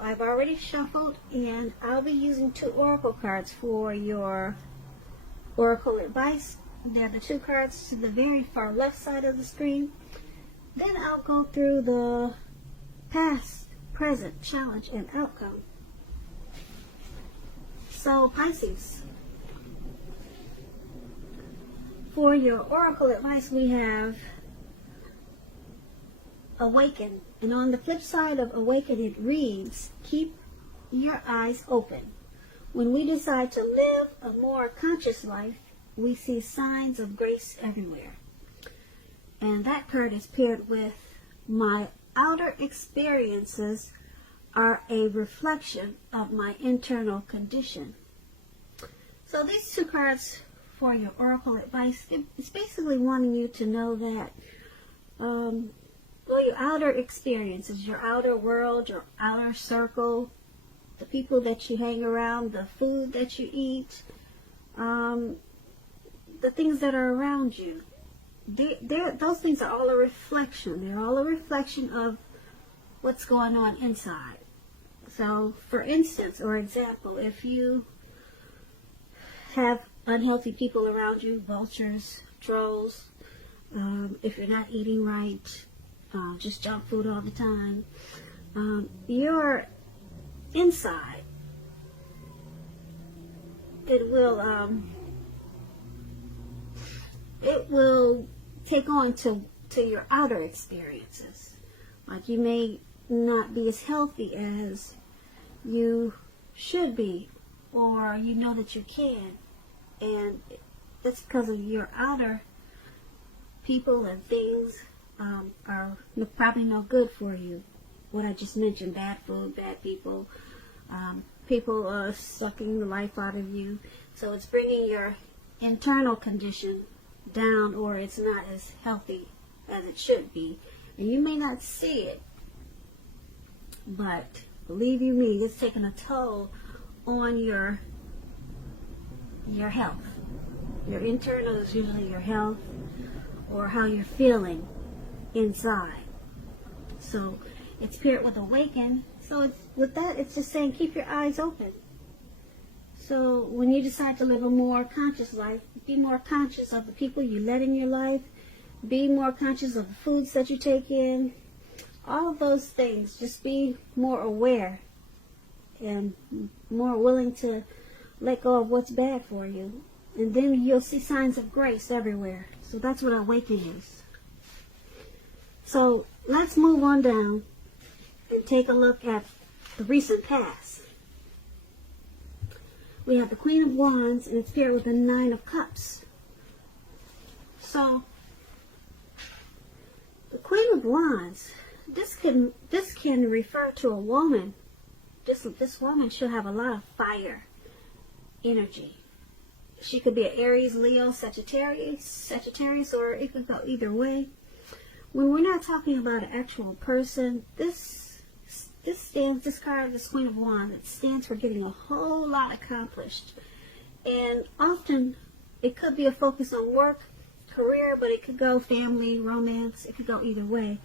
I've already shuffled, and I'll be using 2 oracle cards for your oracle advice. They're the 2 cards to the very far left side of the screen. Then I'll go through the past, present, challenge, and outcome. So Pisces, for your oracle advice, we have awaken. And on the flip side of awaken, it reads, keep your eyes open. When we decide to live a more conscious life, we see signs of grace everywhere. And that card is paired with, my outer experiences are a reflection of my internal condition. So these 2 cards for your oracle advice, it's basically wanting you to know that your outer experiences, your outer world, your outer circle, the people that you hang around, the food that you eat, the things that are around you, those things are all a reflection. They're all a reflection of what's going on inside. So, for instance, or example, if you have unhealthy people around you, vultures, trolls, if you're not eating right, just junk food all the time, your inside, it will take on to your outer experiences. Like, you may not be as healthy as you should be, or you know that you can, and that's because of your outer people and things are probably no good for you. What I just mentioned, bad food, bad people, people sucking the life out of you. So it's bringing your internal condition down, or it's not as healthy as it should be. And you may not see it, but believe you me, it's taking a toll on your health. Your internal is usually your health, or how you're feeling inside. So it's paired with awaken. So with that, it's just saying keep your eyes open. So when you decide to live a more conscious life, be more conscious of the people you let in your life. Be more conscious of the foods that you take in. All of those things. Just be more aware and more willing to let go of what's bad for you. And then you'll see signs of grace everywhere. So that's what awakening is. So let's move on down and take a look at the recent past. We have the Queen of Wands, and it's paired with the 9 of Cups. So the Queen of Wands, this can refer to a woman. This woman should have a lot of fire energy. She could be an Aries, Leo, Sagittarius, or it could go either way. When we're not talking about an actual person, this card, this Queen of Wands, it stands for getting a whole lot accomplished. And often it could be a focus on work, career, but it could go family, romance. It could go either way.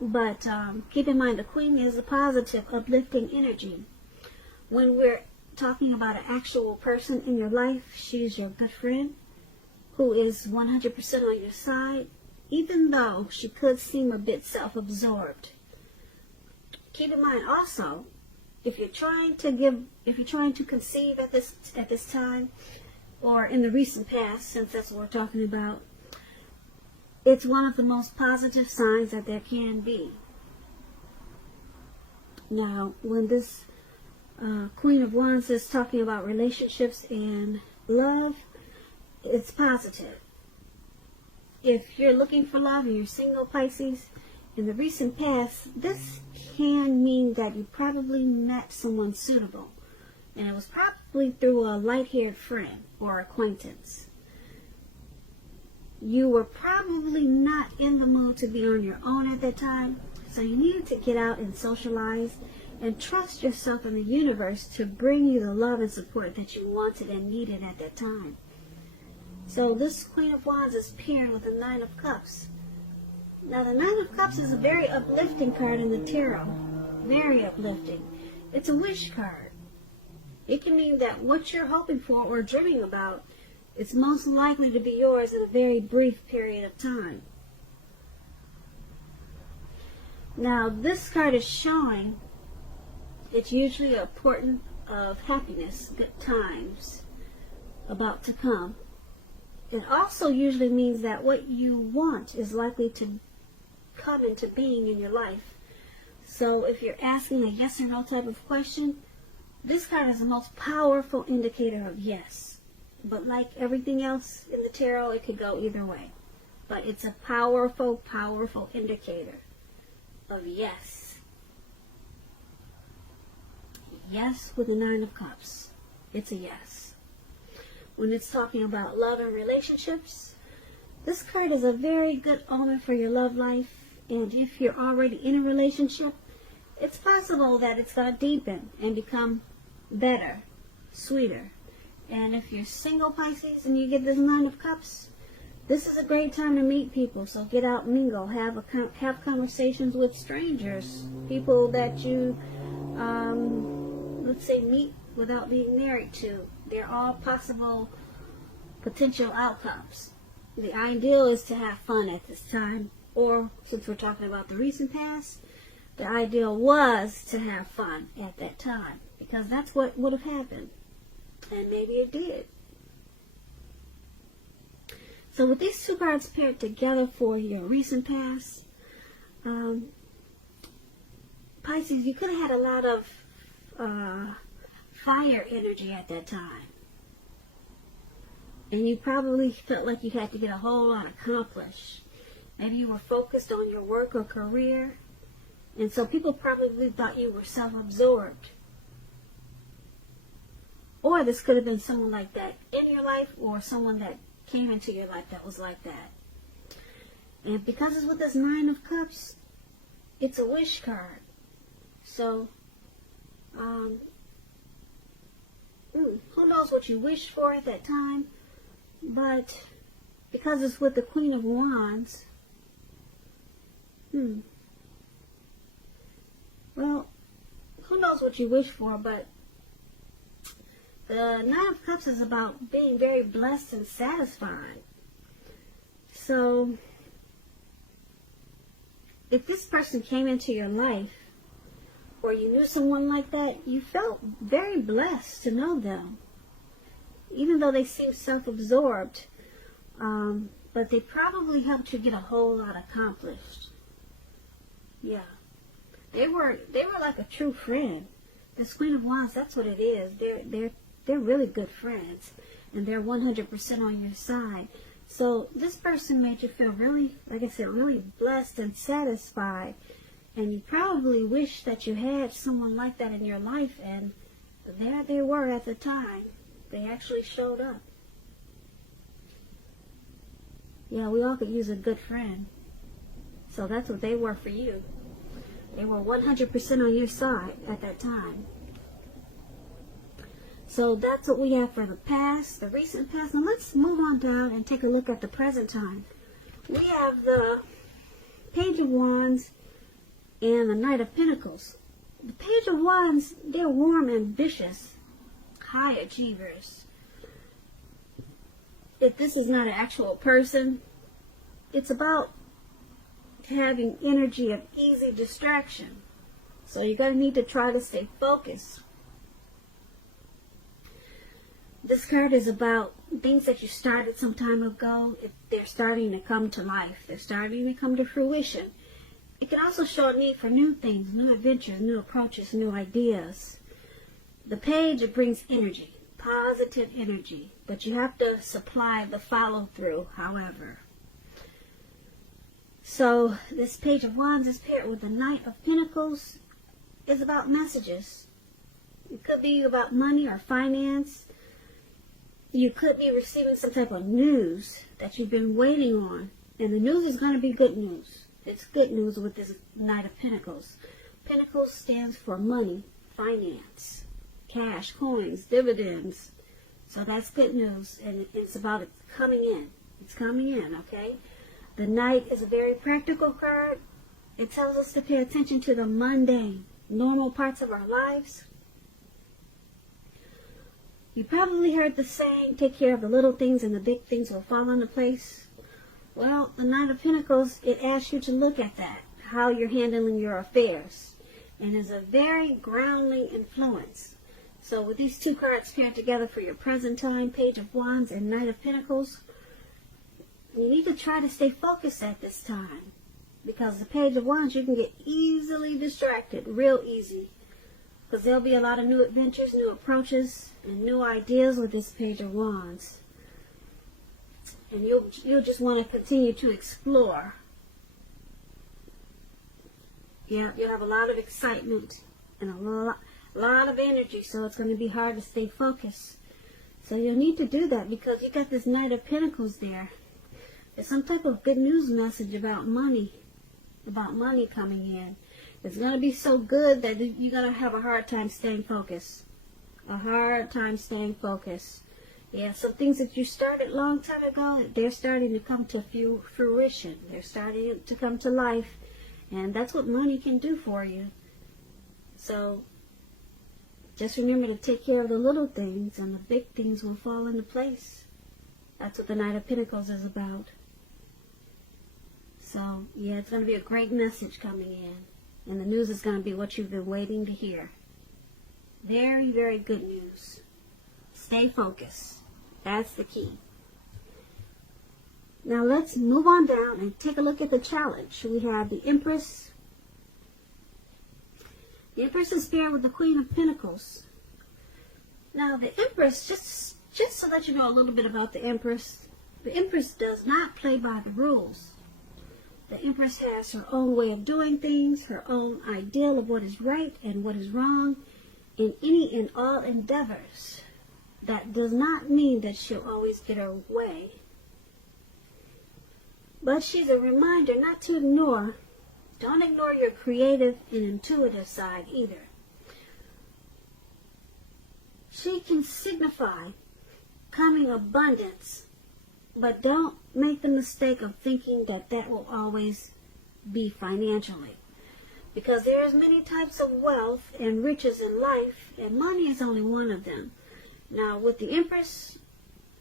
But keep in mind, the Queen is a positive, uplifting energy. When we're talking about an actual person in your life, she's your good friend who is 100% on your side, even though she could seem a bit self-absorbed. Keep in mind also, if you're trying to conceive at this time, or in the recent past, since that's what we're talking about, it's one of the most positive signs that there can be. Now, when this Queen of Wands is talking about relationships and love, it's positive. If you're looking for love and you're single, Pisces, in the recent past, this can mean that you probably met someone suitable. And it was probably through a light-haired friend or acquaintance. You were probably not in the mood to be on your own at that time, so you needed to get out and socialize and trust yourself in the universe to bring you the love and support that you wanted and needed at that time. So this Queen of Wands is paired with the 9 of Cups. Now the 9 of Cups is a very uplifting card in the tarot. Very uplifting. It's a wish card. It can mean that what you're hoping for or dreaming about is most likely to be yours in a very brief period of time. Now, this card is showing it's usually a portent of happiness, good times about to come. It also usually means that what you want is likely to come into being in your life. So if you're asking a yes or no type of question, this card is the most powerful indicator of yes. But like everything else in the tarot, it could go either way. But it's a powerful, powerful indicator of yes. Yes with the Nine of Cups. It's a yes. When it's talking about love and relationships, this card is a very good omen for your love life. And if you're already in a relationship, it's possible that it's going to deepen and become better, sweeter. And if you're single, Pisces, and you get this Nine of Cups, this is a great time to meet people. So get out, mingle, have conversations with strangers, people that you, let's say, meet without being married to. They're all possible potential outcomes. The ideal is to have fun at this time. Or, since we're talking about the recent past, the ideal was to have fun at that time. Because that's what would have happened. And maybe it did. So with these two cards paired together for your recent past, Pisces, you could have had a lot of fire energy at that time. And you probably felt like you had to get a whole lot accomplished. Maybe you were focused on your work or career. And so people probably thought you were self-absorbed. Or this could have been someone like that in your life, or someone that came into your life that was like that. And because it's with this Nine of Cups, it's a wish card. So, who knows what you wished for at that time, but because it's with the Queen of Wands, well, who knows what you wish for, but the Nine of Cups is about being very blessed and satisfied. So, if this person came into your life, or you knew someone like that, you felt very blessed to know them. Even though they seemed self-absorbed, but they probably helped you get a whole lot accomplished. Yeah. They were like a true friend. This Queen of Wands, that's what it is. They're really good friends, and they're 100% on your side. So this person made you feel really, like I said, really blessed and satisfied. And you probably wish that you had someone like that in your life, and there they were at the time. They actually showed up. Yeah, we all could use a good friend. So that's what they were for you. They were 100% on your side at that time. So that's what we have for the past, the recent past. Now let's move on down and take a look at the present time. We have the Page of Wands and the Knight of Pentacles. The Page of Wands, they're warm, ambitious, high achievers. If this is not an actual person, it's about having energy of easy distraction. So you're going to need to try to stay focused. This card is about things that you started some time ago. If they're starting to come to life, they're starting to come to fruition. It can also show a need for new things, new adventures, new approaches, new ideas. The page, it brings energy, positive energy, but you have to supply the follow-through, however. So this Page of Wands is paired with the Knight of Pentacles. It's about messages. It could be about money or finance. You could be receiving some type of news that you've been waiting on. And the news is going to be good news. It's good news with this Knight of Pentacles. Pentacles stands for money, finance, cash, coins, dividends. So that's good news. And it's about it coming in. It's coming in, okay? The Knight is a very practical card. It tells us to pay attention to the mundane. normal parts of our lives. You probably heard the saying, take care of the little things and the big things will fall into place. Well, the Knight of Pentacles, it asks you to look at that, how you're handling your affairs, and is a very grounding influence. So with these two cards paired together for your present time, Page of Wands and Knight of Pentacles, you need to try to stay focused at this time. Because the Page of Wands, you can get easily distracted, real easy. Because there'll be a lot of new adventures, new approaches, and new ideas with this Page of Wands. And you'll just want to continue to explore. Yeah, you'll have a lot of excitement and a lot of energy, so it's going to be hard to stay focused. So you'll need to do that because you got this Knight of Pentacles there. There's some type of good news message about money coming in. It's going to be so good that you're going to have a hard time staying focused. A hard time staying focused. Yeah, some things that you started a long time ago, they're starting to come to fruition. They're starting to come to life. And that's what money can do for you. So, just remember to take care of the little things and the big things will fall into place. That's what the Knight of Pentacles is about. So, yeah, it's going to be a great message coming in. And the news is going to be what you've been waiting to hear. Very, very good news. Stay focused. That's the key. Now let's move on down and take a look at the challenge. We have the Empress. The Empress is paired with the Queen of Pentacles. Now the Empress, just to let you know a little bit about the Empress does not play by the rules. The Empress has her own way of doing things, her own ideal of what is right and what is wrong in any and all endeavors. That does not mean that she'll always get her way. But she's a reminder not to ignore. Don't ignore your creative and intuitive side either. She can signify coming abundance, but don't make the mistake of thinking that that will always be financially. Because there's many types of wealth and riches in life, and money is only one of them. Now, with the Empress,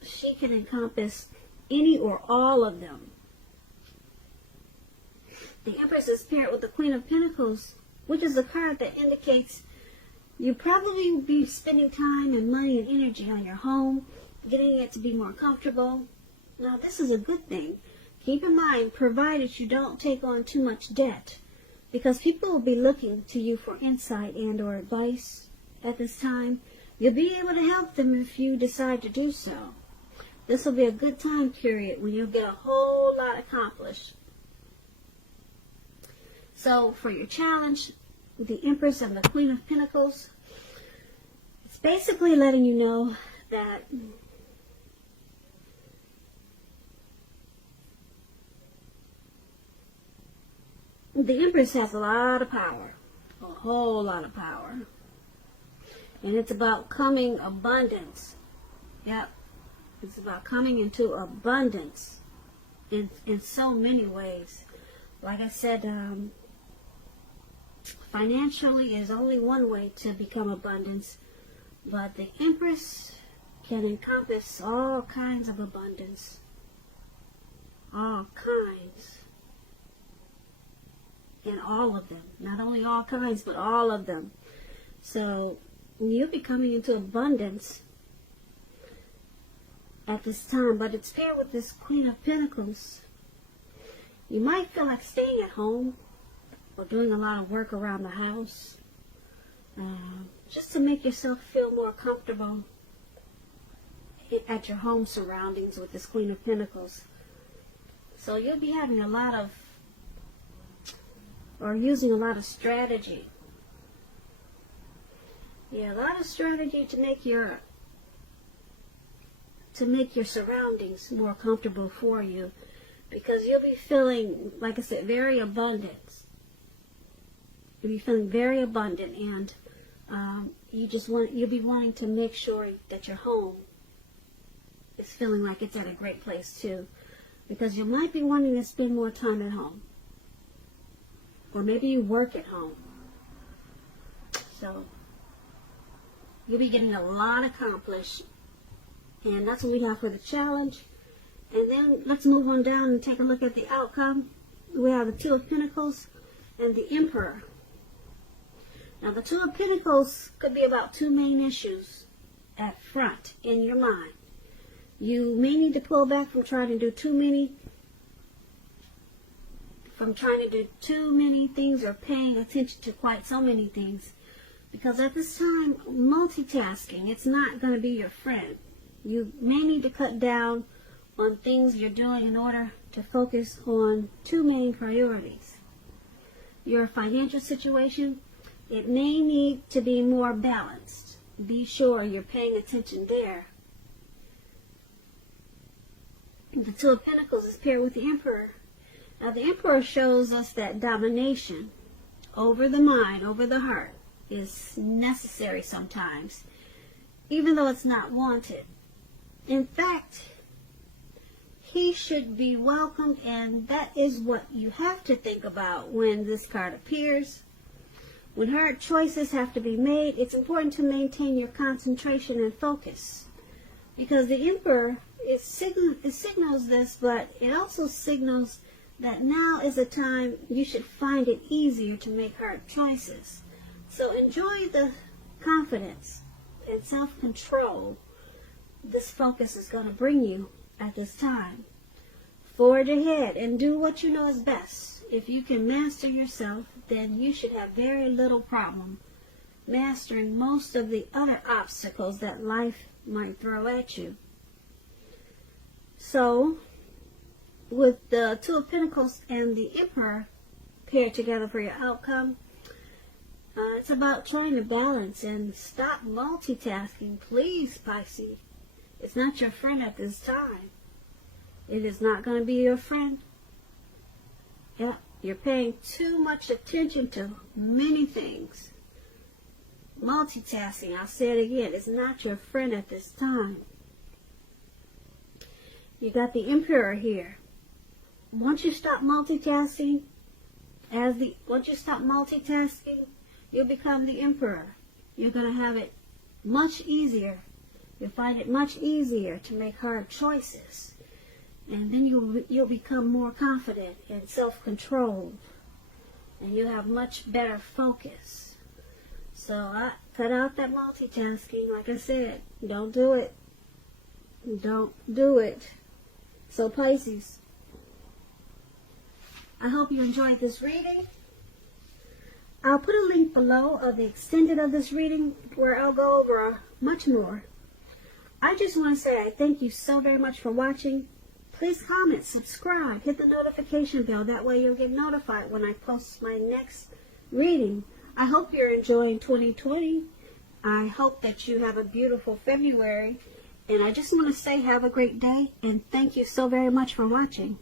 she can encompass any or all of them. The Empress is paired with the Queen of Pentacles, which is a card that indicates you probably will be spending time and money and energy on your home, getting it to be more comfortable. Now, this is a good thing. Keep in mind, provided you don't take on too much debt, because people will be looking to you for insight and or advice at this time. You'll be able to help them if you decide to do so. This will be a good time period when you'll get a whole lot accomplished. So for your challenge, the Empress and the Queen of Pentacles, it's basically letting you know that the Empress has a lot of power, a whole lot of power. And it's about coming abundance. Yep. It's about coming into abundance in so many ways. Like I said, financially is only one way to become abundance, but the Empress can encompass all kinds of abundance. All kinds. And all of them. Not only all kinds, but all of them. So you'll be coming into abundance at this time, but it's paired with this Queen of Pentacles. You might feel like staying at home or doing a lot of work around the house, just to make yourself feel more comfortable at your home surroundings with this Queen of Pentacles. So you'll be having using a lot of strategy. Yeah, a lot of strategy to make your surroundings more comfortable for you, because you'll be feeling, like I said, very abundant. You'll be feeling very abundant, and you'll be wanting to make sure that your home is feeling like it's at a great place too, because you might be wanting to spend more time at home, or maybe you work at home. So you'll be getting a lot accomplished. And that's what we have for the challenge. And then let's move on down and take a look at the outcome. We have the Two of Pentacles and the Emperor. Now the Two of Pentacles could be about two main issues at front in your mind. You may need to pull back from trying to do too many things or paying attention to quite so many things. Because at this time, multitasking, it's not going to be your friend. You may need to cut down on things you're doing in order to focus on two main priorities. Your financial situation, it may need to be more balanced. Be sure you're paying attention there. The Two of Pentacles is paired with the Emperor. Now the Emperor shows us that domination over the mind, over the heart, is necessary sometimes, even though it's not wanted. In fact, he should be welcomed, and that is what you have to think about when this card appears. When hard choices have to be made, it's important to maintain your concentration and focus. Because the Emperor, it signals this, but it also signals that now is a time you should find it easier to make hard choices. So enjoy the confidence and self-control this focus is going to bring you at this time. Forge ahead and do what you know is best. If you can master yourself, then you should have very little problem mastering most of the other obstacles that life might throw at you. So, with the Two of Pentacles and the Emperor paired together for your outcome, it's about trying to balance and stop multitasking. Please, Pisces. It's not your friend at this time. It is not going to be your friend. Yeah, you're paying too much attention to many things. Multitasking, I'll say it again, is not your friend at this time. You got the Emperor here. Once you stop multitasking, you'll become the Emperor. You're going to have it much easier. You'll find it much easier to make hard choices. And then you'll become more confident and self-controlled. And you'll have much better focus. So cut out that multitasking. Like I said, don't do it. Don't do it. So Pisces, I hope you enjoyed this reading. I'll put a link below of the extended of this reading where I'll go over much more. I just want to say I thank you so very much for watching. Please comment, subscribe, hit the notification bell. That way you'll get notified when I post my next reading. I hope you're enjoying 2020. I hope that you have a beautiful February. And I just want to say have a great day and thank you so very much for watching.